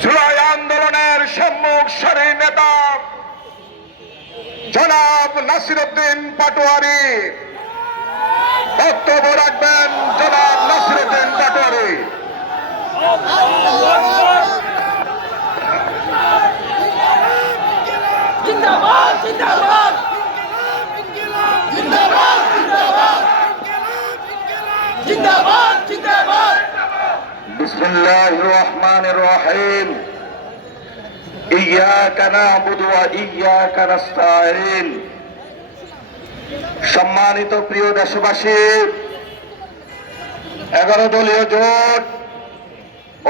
জুলাই আন্দোলনের সম্মুখ সারির নেতা জনাব নাসিরউদ্দিন পাটোয়ারি বক্তব্য রাখবেন। জনাব নাসিরউদ্দিন পাটোয়ারি। জিন্দাবাদ জিন্দাবাদ জিন্দাবাদ জিন্দাবাদ জিন্দাবাদ জিন্দাবাদ। বিসমিল্লাহির রহমানির রহিম। ইয়্যাকা না'বুদু ওয়া ইয়্যাকা নাস্তাঈন। সম্মানিত প্রিয় দেশবাসী, 11 দলীয় জোট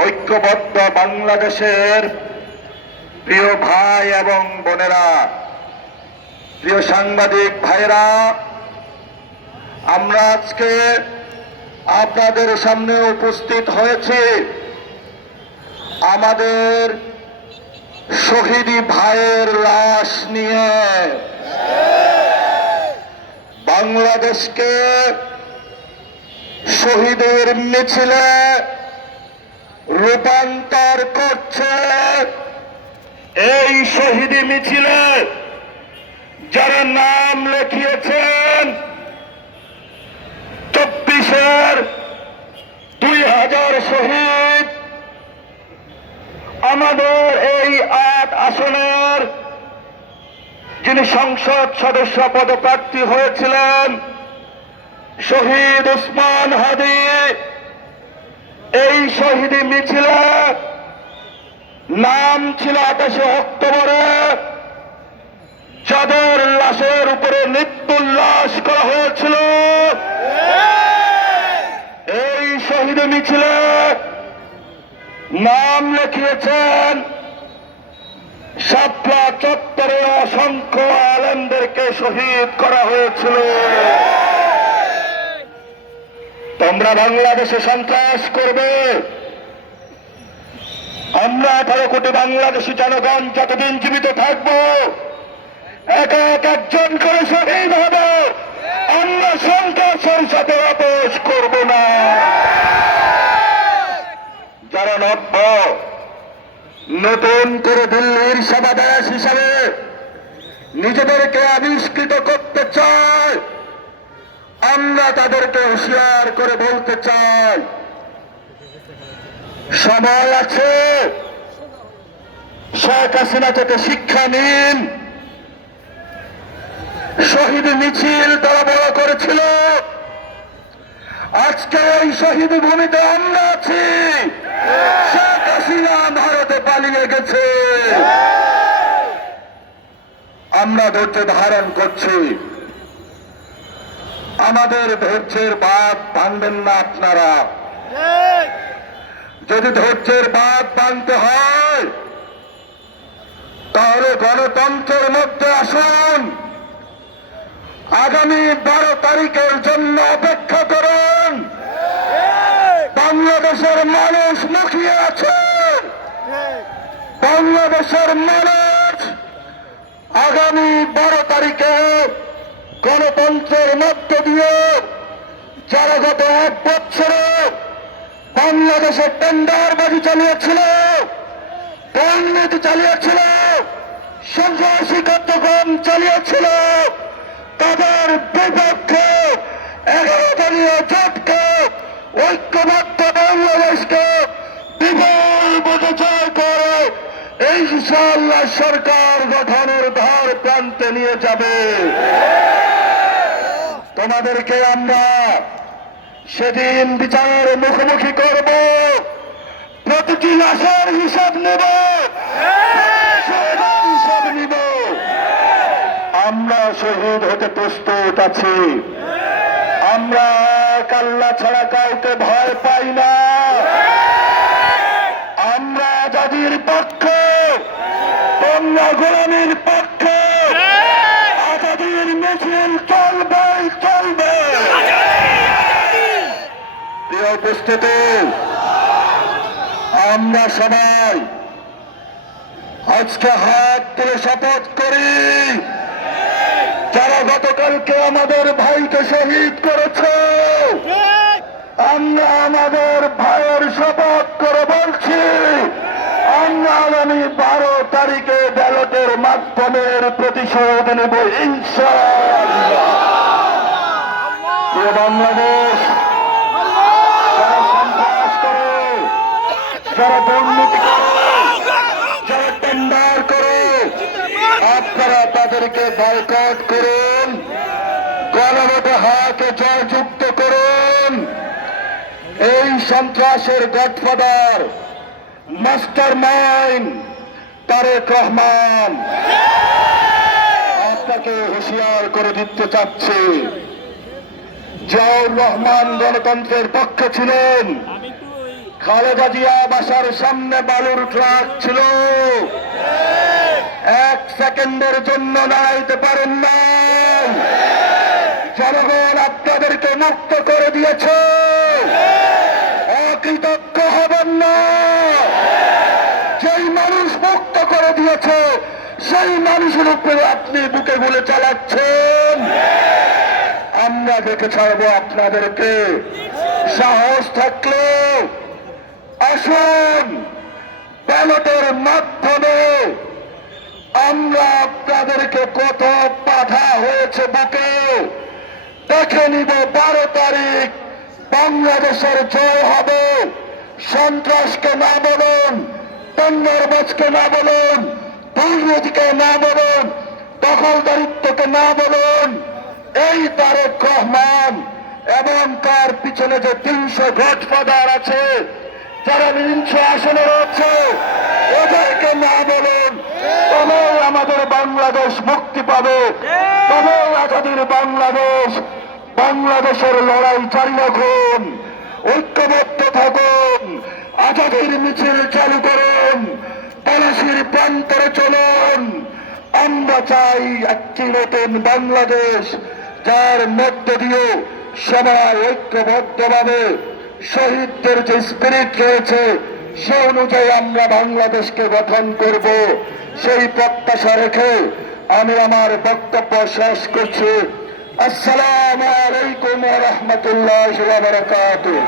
ঐক্যবদ্ধ বাংলাদেশের প্রিয় ভাই এবং বোনেরা, প্রিয় সাংবাদিক ভাইরা, আমরা আজকে আপনাদের সামনে উপস্থিত হয়েছি আমাদের শহীদি ভাইয়ের লাশ নিয়ে। বাংলাদেশকে শহীদের মিছিলে রূপান্তর করছে এই শহীদি মিছিলে যারা নাম লিখিয়েছেন 24-এর 2000 শহীদ, আমাদের এই 8 আসনের যিনি সংসদ সদস্য পদপ্রার্থী হয়েছিলেন শহীদ উসমান হাদি, এই শহীদি মিছিলে নাম ছিল 28 অক্টোবরে যাদের লাশের উপরে মৃত্যুল্লাস করা হয়েছিল। এই শহীদ মিছিলে নাম লিখিয়েছেন শাপলা চত্বরে অসংখ্য আলেমদেরকে শহীদ করা হয়েছিল। তোমরা বাংলাদেশে সন্ত্রাস করবে, আমরা 18 কোটি বাংলাদেশি জনগণ যতদিন জীবিত থাকবো এক একজন করে শহীদ হবে, আমরা সন্ত্রাসের সাথে আপোষ করব না। যারা নতুন করে দিল্লির সেবাদাস হিসাবে নিজেদেরকে আবিষ্কৃত করতে চায়, আমরা তাদেরকে হুঁশিয়ার করে বলতে চাই সময় আছে, শেখ হাসিনা থেকে শিক্ষা নিন। শহীদ মিছিল তারা বড় করেছিল, আজকে এই শহীদ ভূমিতে আমরা আছি। শেখ হাসিনা ভারতে পালিয়ে গেছে, আমরা ধৈর্য ধারণ করছি। আমাদের ধৈর্যের বাঁধ ভাঙবেন না আপনারা। যদি ধৈর্যের বাঁধ ভাঙতে হয় তাহলে গণতন্ত্রের মধ্যে আসুন। আগামী 12 তারিখের জন্য অপেক্ষা করুন। বাংলাদেশের মানুষ মুখিয়ে আছে, বাংলাদেশের মানুষ আগামী 12 তারিখে গণতন্ত্রের মধ্য দিয়ে যারা গত 1 বছরে বাংলাদেশের টেন্ডারবাজি চালিয়েছিল, দুর্নীতি চালিয়েছিল, সন্ত্রাসী কার্যক্রম চালিয়েছিল, তাদের বিপক্ষে 11 দলীয় জোটকে ঐক্যবদ্ধ বাংলাদেশকে বিপুল ভোটে জয় করে ইনশাআল্লাহ সরকার গঠনের ধার প্রান্তে নিয়ে যাবে। তোমাদেরকে আমরা সেদিন বিচারের মুখোমুখি করব, প্রতিটি লাশের হিসাব নেব, হিসাব নিব। আমরা শহীদ হতে প্রস্তুত আছি, আমরা এক আল্লাহ ছাড়া কাউকে ভয় পাই না। আমরা জাতির পক্ষে, তোমরা গোলামীর পক্ষে। আজাদির মিছিল চলবে চলবে। প্রিয় উপস্থিতি, আমরা সবাই আজকে হাত তুলে শপথ করি, যারা গতকালকে আমাদের ভাইকে শহীদ করেছে আমরা আমাদের ভাইয়ের শপথ করে বলছি, আমরা আগামী 12 তারিখে ব্যালটের মাধ্যমে এর প্রতিশোধ নেব ইনশাআল্লাহ। প্রিয় বাংলাদেশ, যারা সন্ত্রাস করে, যারা দুর্নীতি করে, যারা টেন্ডার করে, আপনারা তাদেরকে বয়কট করুন, গণভোটে হাকে জয়যুক্ত করুন। এই সন্ত্রাসের godfather, master mind Tarique Rahman, আপনাকে হুঁশিয়ার করে দিতে চাচ্ছি। জিয়াউর রহমান গণতন্ত্রের পক্ষে ছিলেন, খালেদা জিয়া বাসার সামনে বালুর ট্রাক ছিল, 1 সেকেন্ডের জন্য দাঁড়াইতে পারেন না। জনগণ আপনাদেরকে মুক্ত করে দিয়েছে, অকৃতজ্ঞ হবেন না। যেই মানুষ মুক্ত করে দিয়েছে সেই মানুষের উপরে আপনি বুকে গুলে চালাচ্ছেন। আমরা দেখে ছাড়বো আপনাদেরকে। সাহস থাকলে আসুন, ব্যালটের মাধ্যমে আমরা আপনাদেরকে কত বাধা হয়েছে বুকে দেখে নিব। 12 তারিখ বাংলাদেশের জয় হবে। সন্ত্রাসকে না বলুন, টেন্ডারবাজকে না বলুন, দুর্নীতিকে না বলুন, দখলদারিত্বকে না বলুন। এই তারেক রহমান এবং তার পিছনে যে 300 গডফাদার আছে, যারা 300 আসনে রয়েছে, ওদেরকে না বলুন। তবেই আমাদের বাংলাদেশ মুক্তি পাবে, তবেই আজাদির বাংলাদেশ। বাংলাদেশের লড়াই জারি রাখুন, ঐক্যবদ্ধ থাকুন, আজাদির মিছিল চালু করুন, পলাশির প্রান্তরে চলুন। আমরা চাই একটি নতুন বাংলাদেশ, যার মধ্য দিয়ে সবাই ঐক্যবদ্ধভাবে শহীদদের যে স্পিরিট রয়েছে সে অনুযায়ী আমরা বাংলাদেশকে গঠন করব। সেই প্রত্যাশা রেখে আমি আমার বক্তব্য শেষ করছি। আসসালামু আলাইকুম ওয়া রাহমাতুল্লাহি ওয়া বারাকাতুহু।